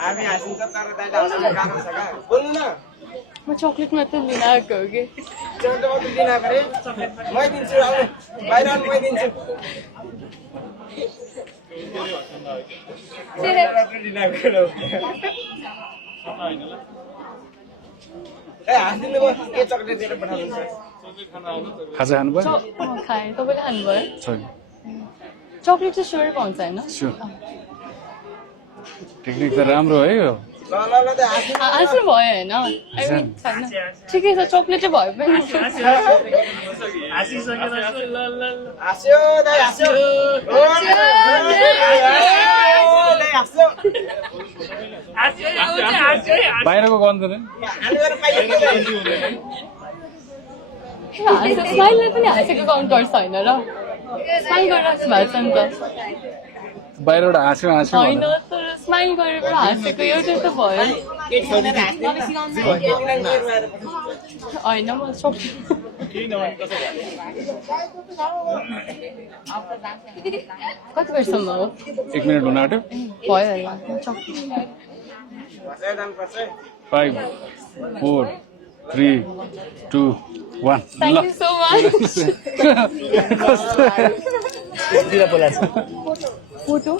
हामी हाँसिन्छ तर दाइले हाँस्न गाह्रो छ क्या बोल्नु न म चक्लेट मात्र लिन आएको हो कि चक्लेट मात्र दिन आएको रे मै दिन्छु आउनु बाहिर आउनु मै दिन्छु ए हाँसिदिनु भयो के चक्लेट दिएर पठाउनुहुन्छ खाजा खानुभयो खाएँ तपाईँले खानुभयो छैन चक्लेट चाहिँ स्योर पाउँछ होइन स्योर टेक्निक त राम्रो है यो ल ल ल त हाँस्नु हाँस्नु भयो होइन छैन ठिकै छ चक्लेट चाहिँ भयो पनि हाँस्यो दाइ हाँस्यो हाँस्यो बाहिरको गर्दैन हालेर पाइन्छ स्माइलले पनि हाँसेको काउन्ट गर्छ होइन र स्माइल गरिरहेको भएको छ नि त बाहिरबाट हाँस्यो हाँस्यो होइन तर स्माइल गरेर हाँसेको एउटै त भयो होइन म चक्लेट कति बजीसम्म हो 1 मिनट हुन आँट्यो भयो होला chocolate 5 4 3 2 1 thank you so much photo